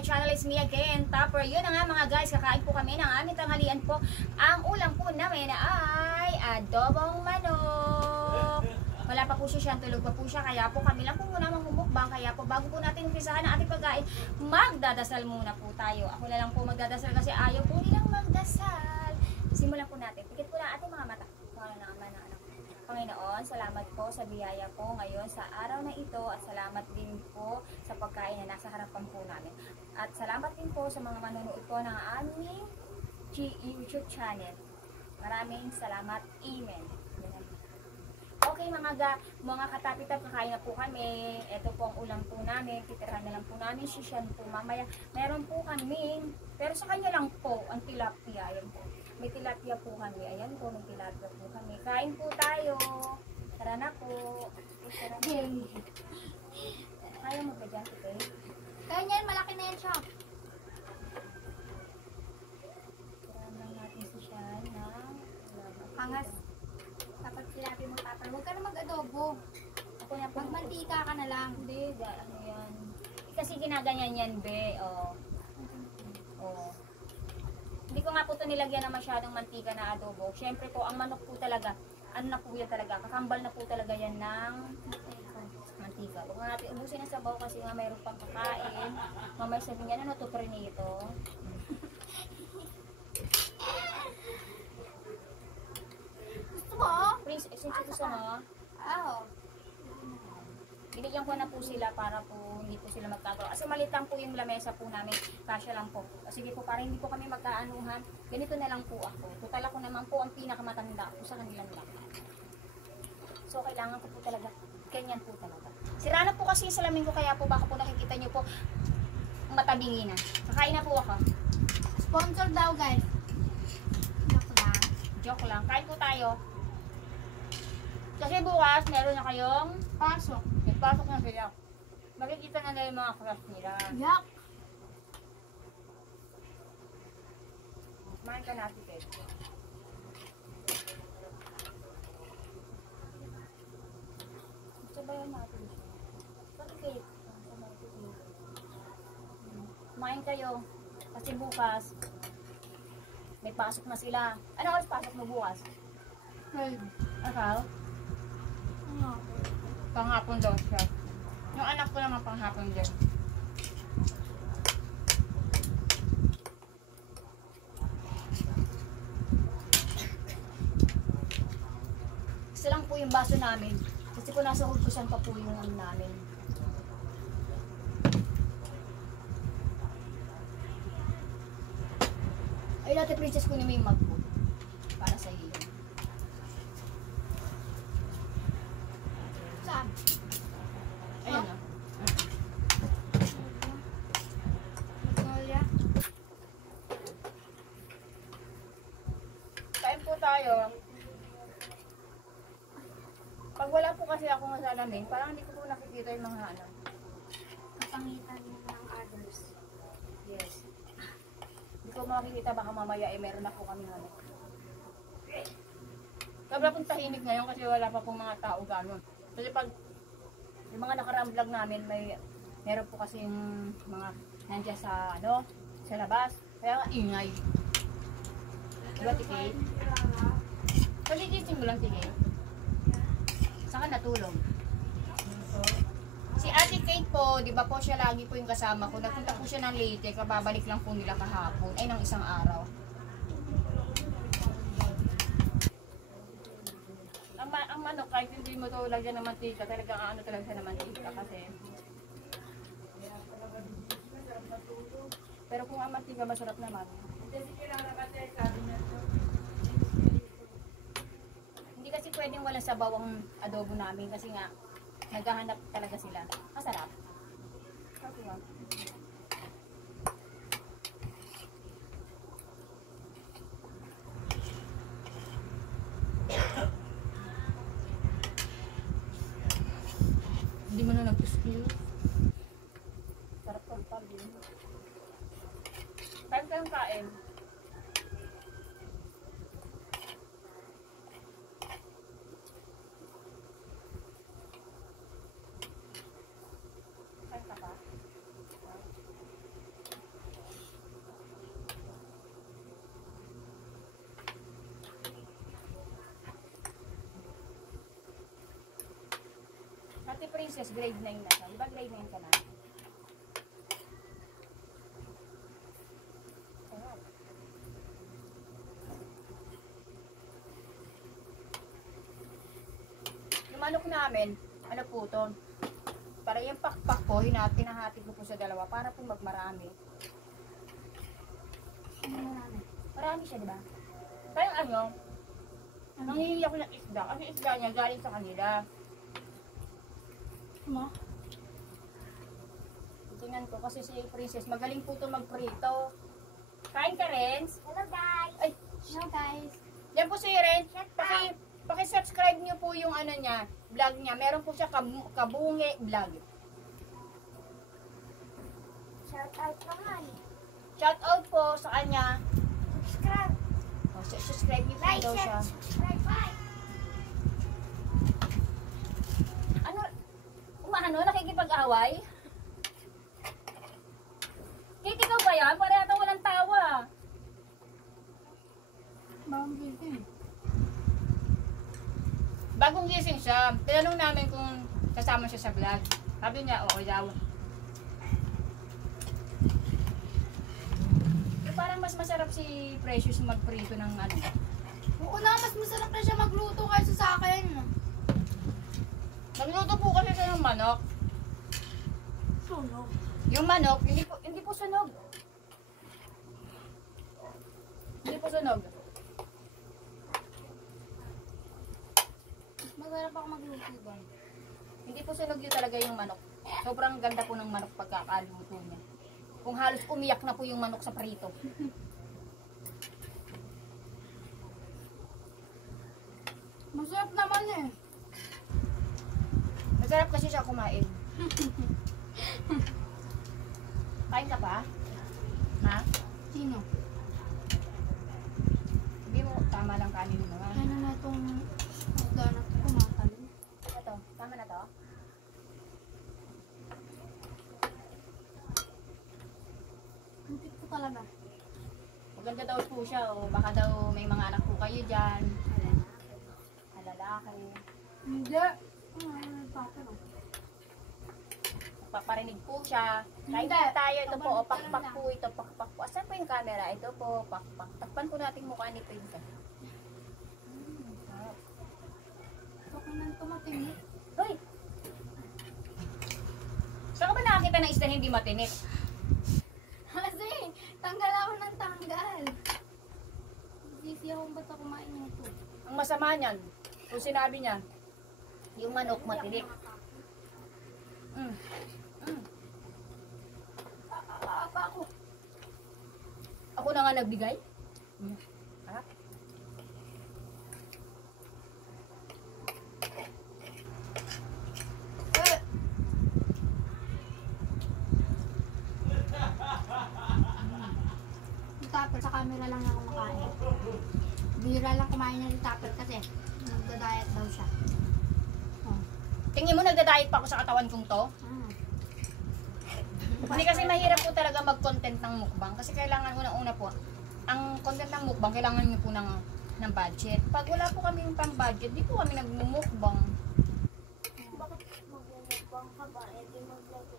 my channel is me again, Topper. Yun na nga mga guys, kakain po kami ng aming tanghalian po. Ang ulam po namin ay adobong manok. Wala pa po siya, tulog pa po siya. Kaya po kami lang po muna mamumukbang. Kaya po bago po natin umpisahan ang ating pagkain, magdadasal muna po tayo. Ako na lang po magdadasal kasi ayaw po nilang magdasal. Simulan po natin. Pikit po na ating mga mata. Panginoon, salamat po sa biyaya po ngayon sa araw na ito at salamat din po sa pagkain na nasa harapan po namin. At salamat din po sa mga manonood po ng aming YouTube channel. Maraming salamat. Amen. Okay mga katapitap, kakain na po kami. Ito po ang ulam po namin. Titirahan na lang po namin. Sisyan po mamaya. Meron po kami, pero sa kanya lang po ang tilapia. Ayan po. May tilapia po kami. Ayan po, may tilapia po kami. Kain po tayo. Tara na po. Kaya mo ba dyan, Tite? Kaya niyan, malaki na yan siya. Tirahan lang natin si Shan na Pangas. Dapat silabi mo tapar. Huwag ka na mag-adobo. ako na po. Magmantika ka na lang. Hindi, ano yan. Kasi ginaganyan yan, be. Oh. Oh. Hindi ko nga po ito nilagyan na masyadong mantika na adobo. Siyempre po, ang manok po talaga, ano na po yan talaga, kakambal na po talaga yan ng mantika. Huwag nga natin ubusin ang sabaw kasi nga mayroon pang kakain. Mamaya sabihin niya, ano to prinito? Gusto mo? Prince, since gusto mo, Oo. binigyan ko na po sila para po hindi po sila magkagawa. Kasi maliit lang po yung lamesa po namin. Kasya lang po. Sige po, para hindi po kami magkaanuhan. Ganito na lang po ako. Total ako naman po ang pinakamatanda po sa kanilang lahat. So, kailangan ko po talaga. Ganyan po talaga. Sira na po kasi yung salamin ko. Kaya po baka po nakikita nyo po matabingi na. Kakain na po ako. Sponsor daw, guys. Joke lang. Joke lang. Kain po tayo. Kasi bukas, meron na kayong Pasok. nagpasok na sila. Makikita na nila yung mga crush nila. Yak. Kumain ka natin, Ted. Sabayan natin siya. Sorry, Kate. Kumain kayo. Kasi bukas, may pasok na sila. Ano oras pasok mo bukas? Akaw? Ano? Panghapon daw siya. Yung anak ko naman panghapon din. Isa lang po yung baso namin. Kasi po nasa hugkusan pa po yung ano namin. Ay, dati princess ko naman yung mug po. Para sa iyo. Saan? Ayun o. Magnolia. Kain po tayo. Pag wala po kasi akong salamin, parang hindi ko po nakikita yung mga ano. Kapangitan ng others. Yes. Hindi ko makikita, baka mamaya meron na po kami ano. Kabla pong tahimik ngayon kasi wala pa pong mga tao gano'n. Kasi pag yung mga nakaraang vlog namin, meron po kasi yung mga nandiyan sa ano, sa labas. Kaya nga ingay. Diba, Tiki? Paligising mo lang, Tiki. Saan ka natulog? Si Ate Kate po, di ba po siya lagi po yung kasama ko. Nagpunta po siya ng Leyte, kababalik lang po nila kahapon. Ay, ng isang araw. Ang manok, kahit hindi mo to lagyan ng mantika, talagang ano talaga siya ng mantika kasi. Pero kung ang mantika, masarap naman. Hindi kasi pwedeng walang sabaw ang adobo namin kasi nga, naghahanap talaga sila. Masarap. Okay lang. Hindi mo na nag-skill. Sarap ang pagin. Kain kayong kain. Kain ka pa? Princess, grade 9 na siya. Di ba grade 9 ka na? Sarap. Yung manok namin, ano po to? Para yung pakpak ko, hinahati ko po sa dalawa para po magmarami. Marami siya, di ba? Kaya ano, nangihingi ako ng isda. Kasi isda niya galing sa kanila. Ano? Tingnan ko kasi si Princess, magaling po ito magprito. Kain ka, Renz? Hello guys! Ay, Hello guys! yan po si Renz. Paki-subscribe niyo po yung ano niya, vlog niya. Meron po siya kabungi vlog. Shout out naman! Shout out po sa kanya. Subscribe! Oh, subscribe niyo po Like, daw share, siya. subscribe! Bye! Ano? Umano? Nakikipag-away? Kate, ikaw ba yan? Para yata walang tawa. Bagong gising. Bagong gising siya. Tinanong namin kung kasama siya sa vlog. Sabi niya, oo daw. Eh, parang mas masarap si Precious magprito ng ano. Oo na, mas masarap na siya magluto kaysa sa akin. Nagluto po kasi siya ng manok. Sunog. Yung manok, hindi po sunog. Hindi po sunog. Masarap ako magluto ba? Hindi po sunog yun talaga yung manok. Sobrang ganda po ng manok pagkakaluto niya. Kung halos umiyak na po yung manok sa prito. Masarap naman eh. Masarap kasi siya kumain. Kain ka pa? Ha? Sino? Hindi mo, tama lang kanin mo naman. Ano na itong magdanap ko kumakain? Ito, tama na to? Kuntit ko talaga. Maganda daw po siya, o baka daw may mga anak po kayo dyan. Lalaki. Hindi. Ano nagpapin ako? Paparinig po siya. Kain Hindi. na tayo. Ito po, o, Taban- pakpak po ito, pakpak po. Asan po yung camera? Ito po, pakpak. Takpan po natin mukha ni Princess. Sarap. Ako nang tumating eh. Hoy! Saan ka ba nakakita ng isda hindi matinik? Kasi, tanggal ako ng tanggal. Sisi akong ba't ako kumain nito? Ang masama niyan, kung sinabi niya, yung manok matinik. Mm. Mm. Apa ako. Ako na nga nagbigay. Mm. Sarap. Tupper, sa camera lang ako makain. Bihira lang kumain ng tupper kasi nagda-diet daw siya. Oh. Tingin mo nagda-diet pa ako sa katawan kong to? Hindi kasi mahirap po talaga mag-content ng mukbang kasi kailangan unang-una po, ang content ng mukbang kailangan nyo po ng budget. Pag wala po kami pang budget, di po kami nagmumukbang. Bakit magmumukbang ka ba? Eh, di maglagay.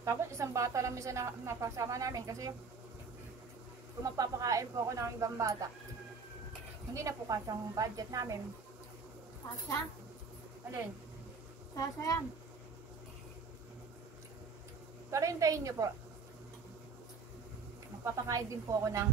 Tapos isang bata lang minsan na napasama namin kasi kung magpapakain po ako ng ibang bata, hindi na po kasyang budget namin. Sasha? Alin? Sasha yan. Pero hintayin nyo po. Magpapakain din po ako ng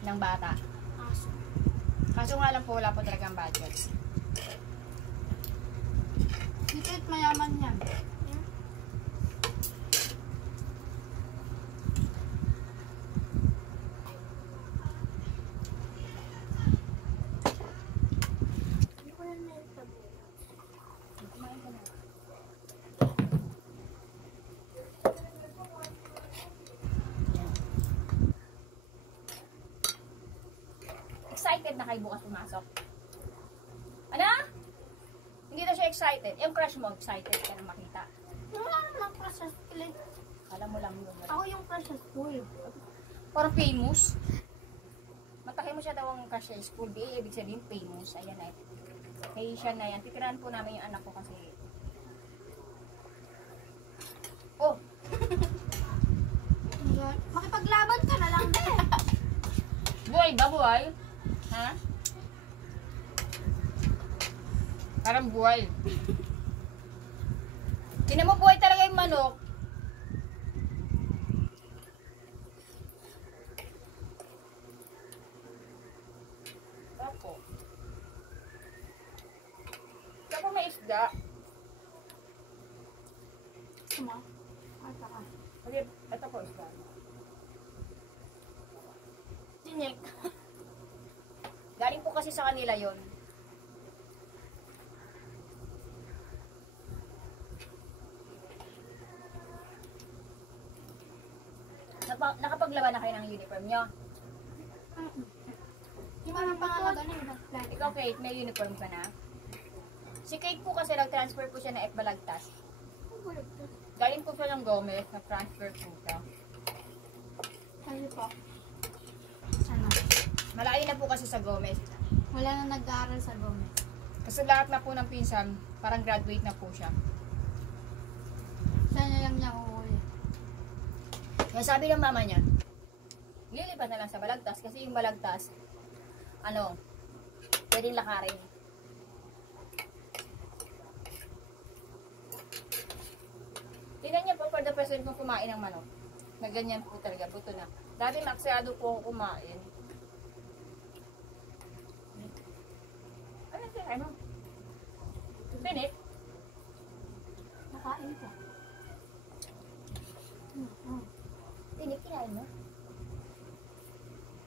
ng bata. Aso. Kaso nga lang po wala po talagang budget. Dito't mayaman yan. Hindi ko yan naitabi. Kumain ka na. Excited na kayo bukas pumasok? Ano? Hindi na siya excited. Yung crush mo, excited ka na makita. Wala naman crush sa school eh. Alam mo lang yun. Ako yung crush sa school. Parang famous. Mataki mo siya daw ang crush sa school. Di, ibig sabihin famous. Ayan na. Kay siya na yan. Titirahan po namin yung anak ko kasi. Oh! Makipaglaban ka na lang din. Buhay ba, buhay? Ha? Parang buhay. Tingnan mo, buhay talaga yung manok. Opo. Saka may isda. Suma? Ay, taka. Okay, ito po isda. Tinik. Galing po kasi sa kanila yon. Nakapaglaban na kayo ng uniform nyo. Di ba ang pangalan ganun? Ikaw, Kate, may uniform ka na? Si Kate po kasi nag-transfer po siya na F Balagtas. Galing po siya ng Gomez, nag-transfer po siya. Ano po? Sana. Malayo na po kasi sa Gomez. Wala na nag-aaral sa Gomez. Kasi lahat na po ng pinsan, parang graduate na po siya. Sana lang niya uuwi. Kaya sabi ng mama niya, lilipat na lang sa Balagtas kasi yung Balagtas, ano, pwedeng lakarin. Tingnan niya po for the person kung kumain ng manok. Na ganyan po talaga, buto na. Dati maksayado po ako kumain. Ano siya? Ano? Tinik? Nakain ko. Tinik, kinain mo?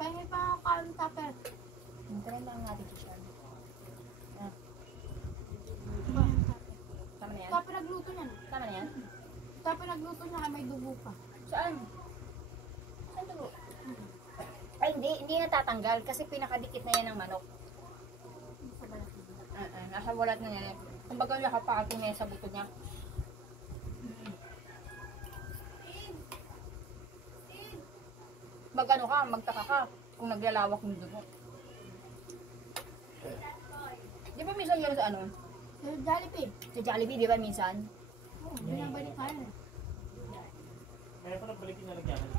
Pahingi pa ako kain tupper. Try lang natin siya. Ah, tama na yan? Tupper nagluto niyan. Tama na yan? Tupper nagluto niya may dugo pa. Saan? Saan dugo? Ay, hindi natatanggal kasi pinakadikit na yan ng manok. Sa balat. Nasa walat na yan. Kumbaga nakapakating na yan sa buto niya. Magano ka, magtaka ka kung naglalawak yung dugo. Di ba minsan gano'n sa ano? Sa Jollibee. Sa Jollibee, di ba minsan? Oo, binabalik ka na. Kaya pa nagbalik yung nalagyanan ko.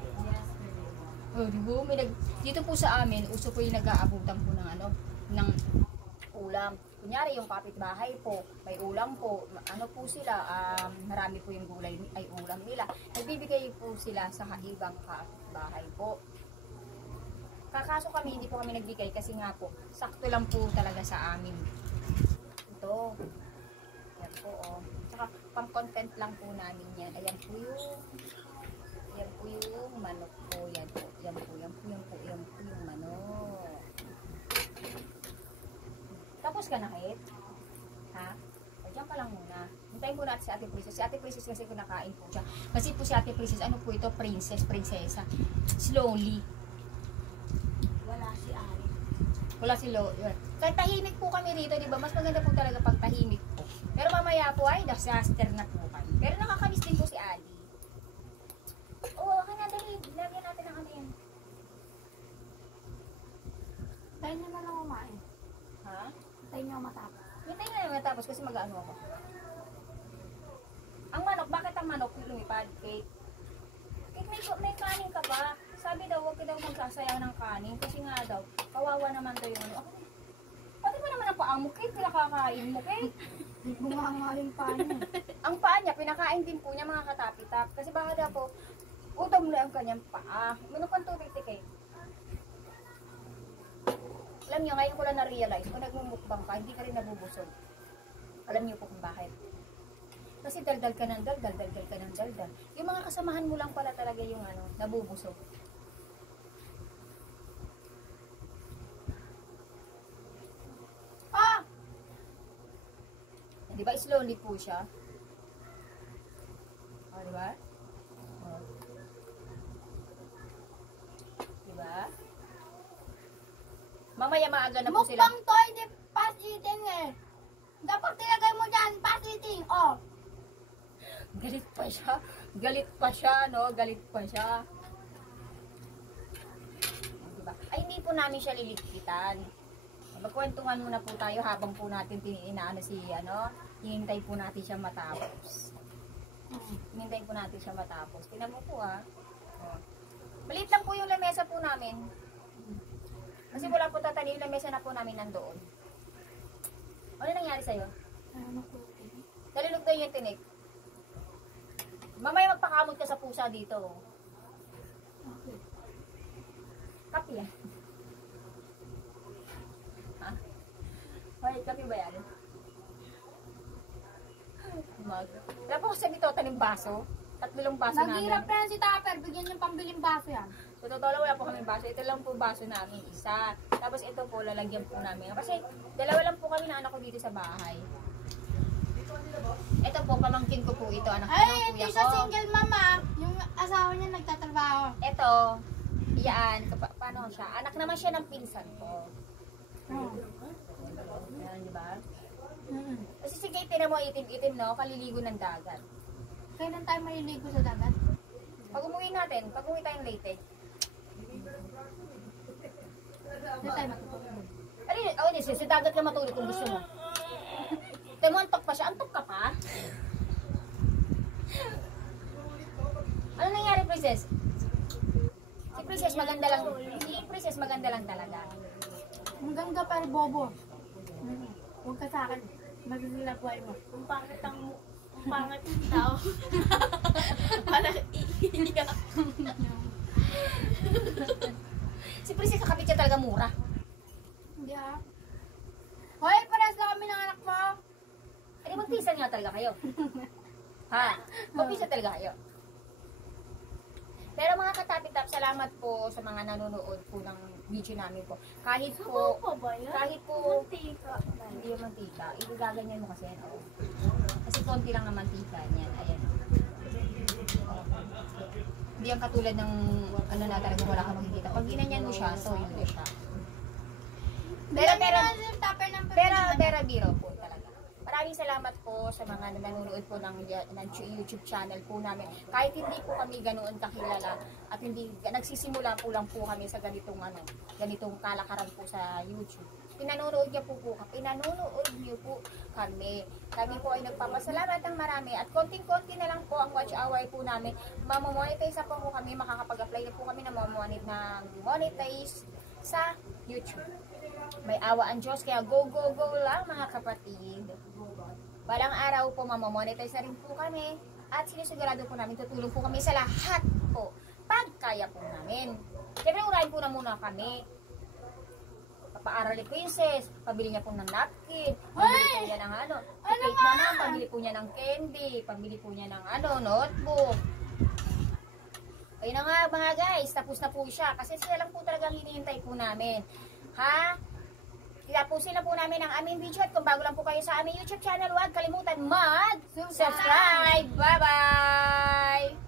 Oh, di ba? Dito po sa amin, uso po yung nag-aabutan po ng ano, ng ulam. Kunyari yung kapitbahay po, may ulam po, ano po sila, marami po yung gulay ay ulam nila. Nagbibigay po sila sa ibang kapitbahay po. Kakaso kami, hindi po kami nagbigay kasi nga po, sakto lang po talaga sa amin. Ito. Yan po, oh. Saka, pang-content lang po namin yan. Ayan po yung manok po. Yan po yung manok. Tapos ka na, Kate? Ha? O, dyan ka lang muna. Hintayin po natin si Ate Princess. Si Ate Princess kasi kunakain po siya. Kasi po si Ate Princess, ano po ito? Prinsesa. Slowly. Wala si Ari. Wala si Lo. Kahit tahimik po kami rito, di ba? Mas maganda po talaga pag tahimik po. Pero mamaya po ay disaster na po kami. Pero nakakamiss din po si Ali. Oo, okay na, dali. Lagyan natin ang ano yan. Tayo na lang kumain. Ha? Tayo niyo matapos. Hintayin na naman tapos kasi mag-ano ako. Ang manok, bakit ang manok lumipad, Kate? Kate, may kanin ka pa. Sabi daw, huwag ka daw magsasayang ng kanin. Kasi nga daw, kawawa naman daw yung ano. Pati ba naman ang paa mo, Kate? Pinakakain mo, Kate? Bumanga yung paano. Ang paa niya, pinakain din po niya mga katapitap. Kasi baka daw po, utom na ang kanyang paa. Manukang tubig, Kate. Alam niyo, ngayon ko lang na-realize, kung nagmumukbang ka, hindi ka rin nabubusog. Alam niyo po kung bakit. Kasi daldal ka ng daldal. Yung mga kasamahan mo lang pala talaga yung ano, nabubusog. Ah! Di ba slowly po siya? O, di ba? O. Di ba? Mamaya maaga na po sila. Mukbang to, hindi fast eating eh. Dapat tilagay mo dyan, fast eating. Oh. Galit pa siya, no? Galit pa siya. Diba? Ay, hindi po namin siya liligpitan. Magkwentuhan muna po tayo habang po natin inaano si hinihintay po natin siya matapos. Hinihintay po natin siya matapos. Tingnan mo po Oh. Maliit lang po yung lamesa po namin. Kasi wala po tatali yung lamesa na po namin nandoon. Ano nangyari sa'yo? Nalulog daw yung tinik. Mamaya magpakamot ka sa pusa dito. Okay. Kapi yan. Ha? Hoy, kapi ba yan? Wala po kasi dito tanim baso. 3 baso namin. Naghihirap na yan si Tupper. Bigyan niyang pambiling baso yan. So, totoo lang, wala po kami baso. Ito lang po baso namin, isa. Tapos ito po, lalagyan po namin. Kasi, 2 lang po kami na anak ko dito sa bahay. Ito po, pamangkin ko po ito, anak ko ng Ay, kuya hindi ko. siya single mama. Yung asawa niya nagtatrabaho. Ito, yan, paano siya? Anak naman siya ng pinsan ko. Oh. Yan, di ba? Mm-mm. Kasi si Kate, tinan mo, itim-itim, no? Kaliligo ng dagat. Kailan tayo maliligo sa dagat? Pag umuwi tayong late. Hindi tayo matutulog. Hindi, sa dagat ka matulog kung gusto mo. Tignan mo, antok pa siya. Antok ka pa? Ano nangyari, Princess? Si Princess maganda lang talaga. Hanggang ka pa bobo. Huwag ka sa akin. Magiging buhay mo. Ang pangit ang tao. Parang iiyak. Si Princess kakapit siya talaga mura. Hindi Hoy, pares na kami ng anak mo. Ay, magpisa nga talaga kayo. Ha? Magpisa talaga kayo. Pero mga katapitap, salamat po sa mga nanonood po ng video namin po. Kahit po, ba yan? kahit po, Mantika. hindi yung mantika. Igaganyan mo kasi yan. Oh. Kasi konti lang ng mantika niyan. Ayan. Hindi yung katulad ng ano na talaga wala kang makikita. Pag ginanyan mo siya, so yun na siya. Pero biro po talaga. Maraming salamat po sa mga nanonood po ng YouTube channel po namin. Kahit hindi po kami ganoon kakilala at hindi nagsisimula po lang po kami sa ganitong kalakaran po sa YouTube. Pinanonood niyo po kami. Kami po ay nagpapasalamat ng marami at konting-konti na lang po ang watch hour po namin. Mamomonetize po kami, makakapag-apply na po kami ng monetize sa YouTube. May awa ang Diyos, kaya go lang mga kapatid. Balang araw po mamamonetize na rin po kami at sinisigurado po namin tutulong po kami sa lahat po pag kaya po namin. Siyempre urahin po na muna kami. Papaaral ni Princess, pabili niya po ng napkin, pabili po niya ng si Kate naman, pabili po niya ng candy, pabili po niya ng notebook. Ayun na nga mga guys, tapos na po siya kasi sila lang po talagang hinihintay po namin. Ha? Tapusin na po namin ang aming video at kung bago lang po kayo sa aming YouTube channel, huwag kalimutan mag-subscribe. Bye-bye!